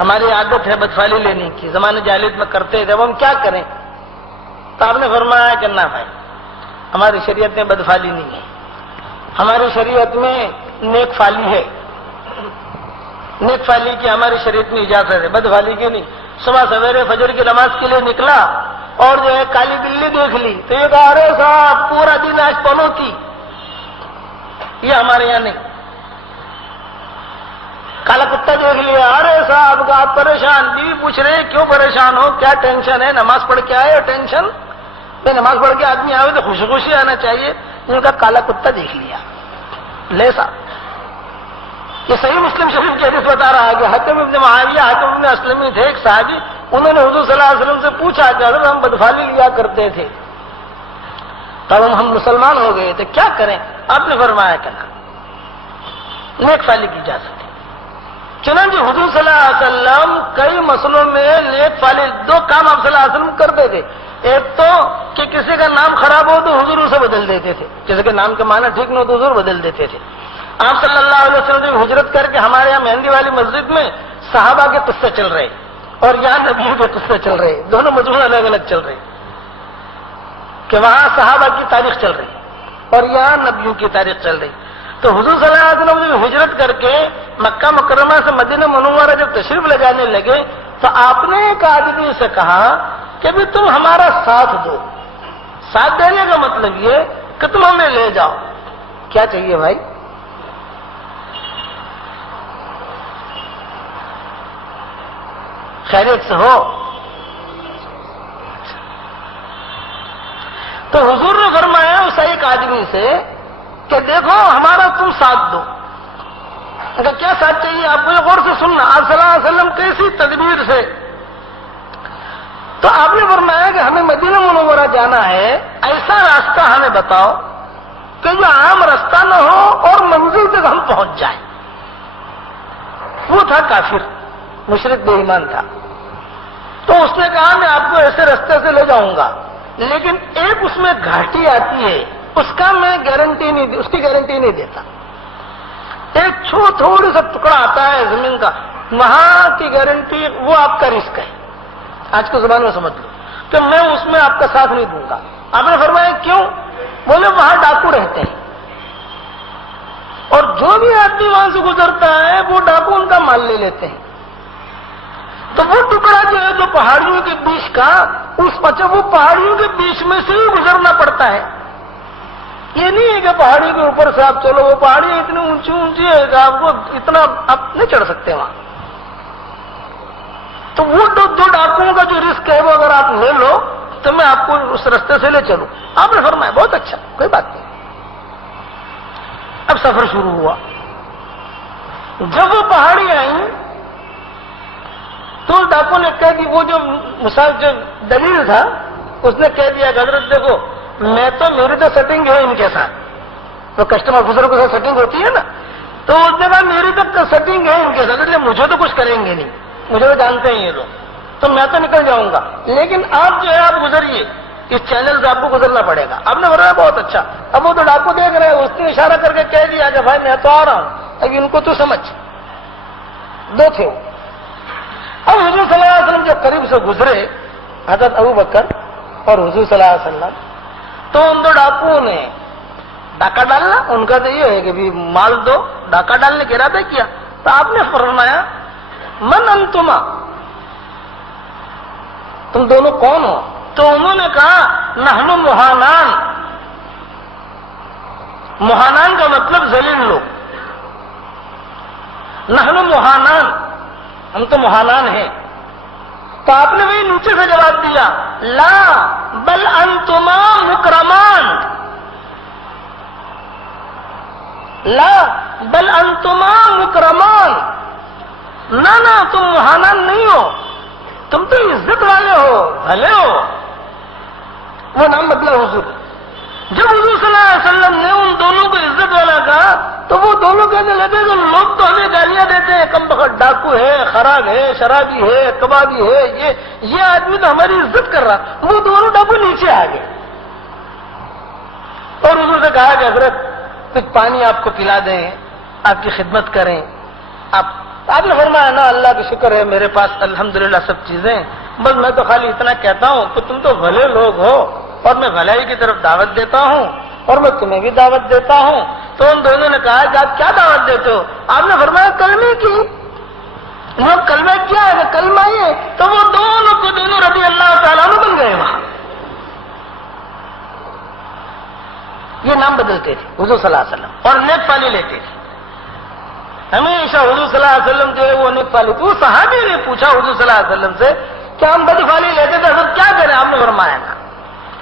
ہماری عادت ہے بدفالی لینے کی، زمانے جاہلیت میں کرتے تھے، اب ہم کیا کریں؟ تو آپ نے فرمایا کہ نہ بھائی، ہماری شریعت میں بدفالی نہیں ہے، ہماری شریعت میں نیک فالی ہے، نیک فالی کی ہماری شریعت میں اجازت ہے، بدفالی کی نہیں۔ صبح سویرے فجر کی نماز کے لیے نکلا اور جو ہے کالی بلی دیکھ لی تو یہ کہا ارے صاحب پورا دن آج پنوتی، یہ ہمارے یہاں نہیں۔ کالا کتا دیکھ لیا، ارے صاحب آپ پریشان، بیوی پوچھ رہے کیوں پریشان ہو، کیا ٹینشن ہے؟ نماز پڑھ کے آئے ہو ٹینشن؟ میں نماز پڑھ کے آدمی آئے تو خوشی خوشی آنا چاہیے، ان کا کالا کتا دیکھ لیا لے صاحب۔ یہ صحیح مسلم شریف کی حدیث بتا رہا ہے کہ حاتم ابن معاویہ، حاتم ابن اسلمی تھے ایک صحابی، انہوں نے حضور صلی اللہ علیہ وسلم سے پوچھا کہ حضرت ہم بدفالی لیا کرتے تھے، تب ہم مسلمان ہو گئے تھے، کیا کریں؟ آپ نے فرمایا کہ نا نیک فالی کی اجازت ہے۔ چنانچہ حضور صلی اللہ علیہ وسلم کئی مسئلوں میں نیک فالی، دو کام آپ صلی اللہ علیہ وسلم کرتے تھے، ایک تو کہ کسی کا نام خراب ہو تو حضور اسے بدل دیتے تھے، کسی کے نام کا معنی ٹھیک نہ ہو تو حضور بدل دیتے تھے۔ آپ صلی اللہ علیہ وسلم نے ہجرت کر کے ہمارے یہاں مہندی والی مسجد میں صحابہ کے قصے چل رہے اور یہاں نبیوں کے قصے چل رہے، دونوں مجموعے الگ الگ چل رہے، کہ وہاں صحابہ کی تاریخ چل رہی اور یہاں نبیوں کی تاریخ چل رہی۔ تو حضور صلی اللہ علیہ وسلم نے ہجرت کر کے مکہ مکرمہ سے مدینہ منورہ جب تشریف لگانے لگے تو آپ نے ایک آدمی سے کہا کہ بھی تم ہمارا ساتھ دو۔ ساتھ دینے کا مطلب یہ کہ تم ہمیں لے جاؤ۔ کیا چاہیے بھائی؟ خیریت سے ہو؟ تو حضور نے فرمایا اس ایک آدمی سے کہ دیکھو ہمارا تم ساتھ دو۔ اگر کیا ساتھ چاہیے آپ کو؟ غور سے سننا، آپ صلی اللہ علیہ وسلم کیسی تدبیر سے۔ تو آپ نے فرمایا کہ ہمیں مدینہ منورہ جانا ہے، ایسا راستہ ہمیں بتاؤ کہ جو عام راستہ نہ ہو اور منزل تک ہم پہنچ جائیں۔ وہ تھا کافر، مشرک بے ایمان تھا۔ تو اس نے کہا میں آپ کو ایسے راستے سے لے جاؤں گا، لیکن ایک اس میں گھاٹی آتی ہے، اس کا میں گارنٹی نہیں، اس کی گارنٹی نہیں دیتا۔ ایک تھوڑی سا ٹکڑا آتا ہے زمین کا، وہاں کی گارنٹی وہ آپ کا رسک ہے، آج کی زبان میں سمجھ لو کہ میں اس میں آپ کا ساتھ نہیں دوں گا۔ آپ نے فرمایا کیوں؟ بولے وہاں ڈاکو رہتے ہیں اور جو بھی آدمی وہاں سے گزرتا ہے وہ ڈاکو ان کا مال لے لیتے ہیں۔ تو وہ ٹکڑا جو ہے جو پہاڑیوں کے بیچ کا، اس وہ پہاڑیوں کے بیچ میں سے ہی گزرنا پڑتا ہے۔ یہ نہیں ہے کہ پہاڑی کے اوپر سے آپ چلو، وہ پہاڑی اتنی اونچی اونچی ہے کہ آپ کو اتنا آپ نہیں چڑھ سکتے وہاں۔ تو وہ دو ڈاکوؤں کا جو رسک ہے وہ اگر آپ لے لو تو میں آپ کو اس راستے سے لے چلوں۔ آپ نے فرمایا بہت اچھا، کوئی بات نہیں۔ اب سفر شروع ہوا۔ جب وہ پہاڑی آئی تو ڈاکو نے کہا کہ وہ جو دلیل تھا اس نے کہہ دیا کہ حضرت دیکھو میں تو میری تو سیٹنگ ہے ان کے ساتھ، تو کسٹم آفیسر کے ساتھ سیٹنگ ہوتی ہے نا، تو اس نے کہا میری تو سیٹنگ ہے ان کے ساتھ، اس لیے مجھے تو کچھ کریں گے نہیں، مجھے تو جانتے ہیں یہ لوگ، تو میں تو نکل جاؤں گا، لیکن آپ جو ہے آپ گزریے، اس چینل سے آپ کو گزرنا پڑے گا۔ آپ نے بتایا بہت اچھا۔ اب وہ تو ڈاکو دیکھ رہے ہیں، اس نے اشارہ کر کے کہہ دیا کہ بھائی میں تو آ رہا ہوں، اب ان کو تو سمجھ، دو تھے۔ اب حضور صلی اللہ علیہ وسلم جب قریب سے گزرے، حضرت ابو بکر اور حضور صلی اللہ علیہ وسلم، تو ان دو ڈاکوؤں نے ڈاکہ ڈالنا، ان کا تو یہ ہے کہ بھی مال دو، ڈاکہ ڈالنے کا ارادہ کیا۔ تو آپ نے فرمایا من انتما، تم دونوں کون ہو؟ تو انہوں نے کہا نحن مہانان۔ مہانان کا مطلب ذلیل لوگ، نحن مہانان، ہم تو مہانان ہیں۔ تو آپ نے وہی نیچے سے جواب دیا لا بل انتما مکرمان، لا بل انتما مکرمان، نہ تم مہانان نہیں ہو، تم تو عزت والے ہو، بھلے ہو۔ وہ نام بدلا حضور۔ جب حضور صلی اللہ علیہ وسلم نے ان دونوں کو عزت والا کہا تو وہ دونوں کہنے لگے کہ لوگ تو ہمیں گالیاں دیتے ہیں، کم بخت ڈاکو ہے، خراب ہے، شرابی ہے، کبابی ہے، یہ آدمی تو ہماری عزت کر رہا۔ وہ دونوں ڈاکو نیچے آ گئے اور حضور سے کہا کہ حضرت کچھ پانی آپ کو پلا دیں، آپ کی خدمت کریں، آپ تو آپ نے فرمایا نا اللہ کا شکر ہے میرے پاس الحمدللہ سب چیزیں، بس میں تو خالی اتنا کہتا ہوں کہ تم تو بھلے لوگ ہو اور میں بھلائی کی طرف دعوت دیتا ہوں اور میں تمہیں بھی دعوت دیتا ہوں۔ تو ان دونوں نے کہا کہ آپ کیا دعوت دیتے ہو؟ آپ نے فرمایا کلمے کی۔ وہ کلمہ کیا ہے؟ کلمہ یہ، تو وہ دونوں کو دونوں رضی اللہ تعالیٰ عنہ بن گئے وہاں۔ یہ نام بدلتے تھے حضور صلی اللہ علیہ وسلم اور نیک پالی لیتے تھے ہمیشہ۔ حضور صلی اللہ علیہ وسلم جو ہے وہ نیک پالی تھے۔ وہ صحابی نے پوچھا حضور صلی اللہ علیہ وسلم سے کہ ہم بد پالی لیتے تھے حضرت کیا کریں؟ آپ نے فرمایا نا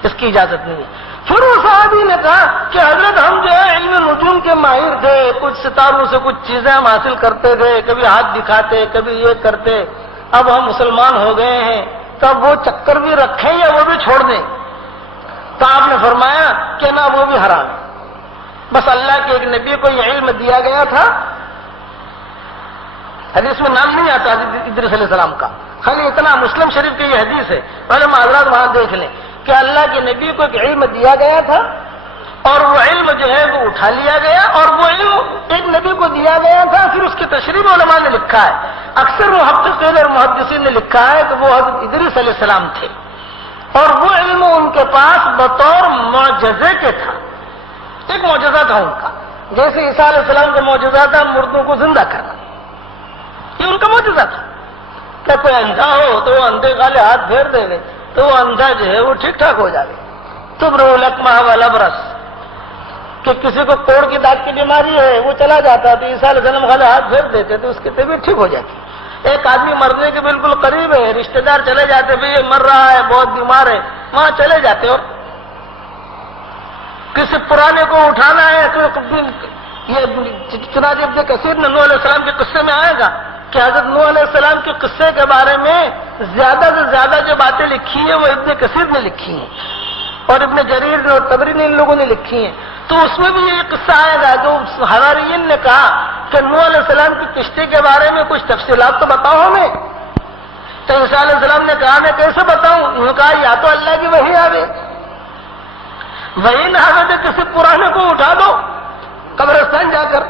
اس کی اجازت نہیں ہے۔ پھر وہ صحابی نے کہا کہ حضرت ہم جو ہے علم نجوم کے ماہر تھے، کچھ ستاروں سے کچھ چیزیں ہم حاصل کرتے تھے، کبھی ہاتھ دکھاتے کبھی یہ کرتے، اب ہم مسلمان ہو گئے ہیں تو اب وہ چکر بھی رکھیں یا وہ بھی چھوڑ دیں؟ تو آپ نے فرمایا کہ نہ وہ بھی حرام ہے، بس اللہ کے ایک نبی کو یہ علم دیا گیا تھا، حدیث میں نام نہیں آتا ادریس علیہ السلام کا، خالی اتنا مسلم شریف کی یہ حدیث ہے، علماء حضرات وہاں دیکھ لیں کہ اللہ کے نبی کو ایک علم دیا گیا تھا اور وہ علم جو ہے وہ اٹھا لیا گیا، اور وہ علم ایک نبی کو دیا گیا تھا، پھر اس کی تشریح علماء نے لکھا ہے، اکثر محققین اور محدثین نے لکھا ہے کہ وہ حضرت ادریس علیہ السلام تھے، اور وہ علم ان کے پاس بطور معجزے کے تھا، ایک معجزہ تھا ان کا، جیسے عیسیٰ علیہ السلام کا معجزہ تھا مردوں کو زندہ کرنا، یہ ان کا معجزہ تھا کہ کوئی اندھا ہو تو وہ اندھے کالے ہاتھ پھیر دے گے تو وہ اندھا جو ہے وہ ٹھیک ٹھاک ہو جائے، تبرئ الاکمہ والابرص، کہ کسی کو کوڑ کی داغ کی بیماری ہے وہ چلا جاتا تو عیسیٰ علیہ السلام خالی ہاتھ پھیر دیتے تو اس کی طبیعت ٹھیک ہو جاتی۔ ایک آدمی مرنے کے بالکل قریب ہے، رشتہ دار چلے جاتے بھئی یہ مر رہا ہے بہت بیمار ہے، وہاں چلے جاتے، اور کسی پرانے کو اٹھانا ہے تو یہ چنانچہ ابن کثیر نے نوح علیہ السلام کے قصے میں آئے گا کہ حضرت نوح علیہ السلام کے قصے کے بارے میں زیادہ سے زیادہ جو باتیں لکھی ہیں وہ ابن کثیر نے لکھی ہیں اور ابن جریر نے اور طبری نے ان لوگوں نے لکھی ہیں، تو اس میں بھی یہ قصہ آئے گا جو حواریین نے کہا کہ نوح علیہ السلام کی کشتی کے بارے میں کچھ تفصیلات تو بتاؤ ہمیں، تو عیسیٰ علیہ السلام نے کہا میں کیسے بتاؤں؟ انہوں نے کہا یا تو اللہ کی وحی آوے، وحی نہ آوے تو کسی پرانے کو اٹھا دو قبرستان جا کر،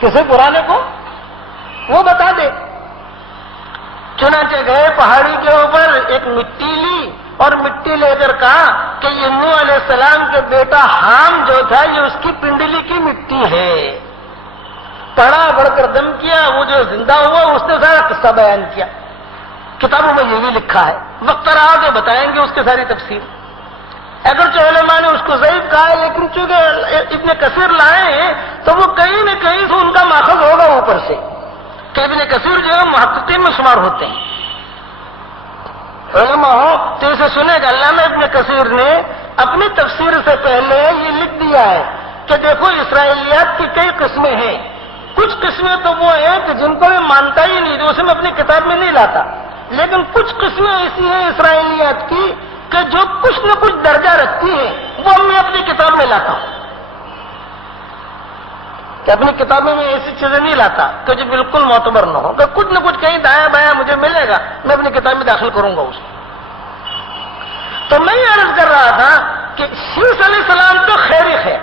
کسی پرانے کو وہ بتا دے۔ چنانچہ گئے پہاڑی کے اوپر، ایک مٹی لی اور مٹی لے کر کہا کہ یہ نوح علیہ السلام کے بیٹا حام جو تھا یہ اس کی پنڈلی کی مٹی ہے، پڑھا پڑھ کر دم کیا، وہ جو زندہ ہوا اس نے سارا قصہ بیان کیا، کتابوں میں یہ بھی لکھا ہے، وقت رہا تو بتائیں گے اس کی ساری تفسیر، اگرچہ علماء نے اس کو ضعیف کہا ہے لیکن چونکہ ابن کثیر لائے ہیں تو وہ کہیں نہ کہیں سے ان کا ماخذ ہوگا اوپر سے، کہ ابن کثیر جو ہے محققین میں شمار ہوتے ہیں، علماء ہو تو اسے سنے گا۔ علامہ ابن کثیر نے اپنی تفسیر سے پہلے یہ لکھ دیا ہے کہ دیکھو اسرائیلیات کی کئی قسمیں ہیں، کچھ قسمیں تو وہ ہیں کہ جن کو میں مانتا ہی نہیں، جو اسے میں اپنی کتاب میں نہیں لاتا، لیکن کچھ قسمیں ایسی ہیں اسرائیلیات کی کہ جو کچھ نہ کچھ درجہ رکھتی ہیں، وہ میں اپنی کتاب میں لاتا ہوں، کہ اپنی کتابوں میں ایسی چیزیں نہیں لاتا کہ جو بالکل معتبر نہ ہو، کہ کچھ نہ کچھ کہیں دایاں بایاں مجھے ملے گا میں اپنی کتاب میں داخل کروں گا اس کو۔ تو میں یہ عرض کر رہا تھا کہ شیس علیہ السلام تو خیر ہی خیر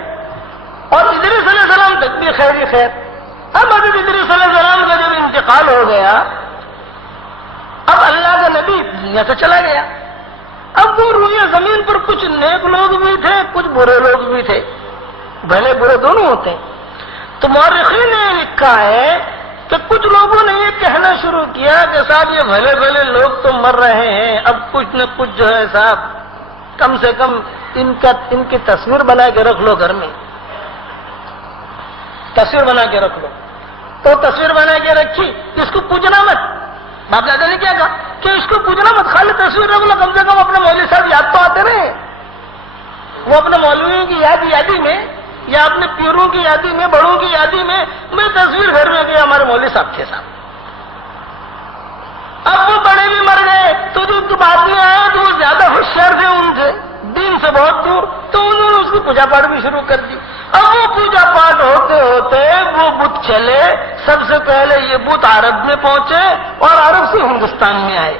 اور ادریس علیہ السلام تک بھی خیر ہی خیر۔ اب حضرت ادریس علیہ السلام کا جب انتقال ہو گیا، اب اللہ کا نبی دنیا سے چلا گیا، اب وہ روئے زمین پر کچھ نیک لوگ بھی تھے کچھ برے لوگ بھی تھے، بھلے برے دونوں ہوتے ہیں، تو مورخین نے لکھا ہے کہ کچھ لوگوں نے یہ کہنا شروع کیا کہ صاحب یہ بھلے بھلے لوگ تو مر رہے ہیں، اب کچھ نہ کچھ جو ہے صاحب کم سے کم ان کی تصویر بنا کے رکھ لو گھر میں، تصویر بنا کے رکھ لو، تو تصویر بنا کے رکھی، اس کو پوجنا مت، باپ دادا نے کیا کہا کہ اس کو پوجنا مت، خالی تصویر رکھ لو، کم سے کم اپنے مولوی صاحب یاد تو آتے رہے، وہ اپنے مولویوں کی یادی میں یا اپنے پیروں کی یادی میں بڑوں کی یادی میں تصویر گھر میں گیا ہمارے مولوی صاحب تھے صاحب، اب وہ بڑے بھی مر گئے تو جو بعد میں آیا تو وہ زیادہ ہوشیار تھے ان سے، دین سے بہت دور، تو انہوں نے اس کی پوجا پاٹ بھی شروع کر دی۔ اب وہ پوجا پاٹ ہوتے ہوتے وہ بت چلے، سب سے پہلے یہ بت عرب میں پہنچے اور عرب سے ہندوستان میں آئے،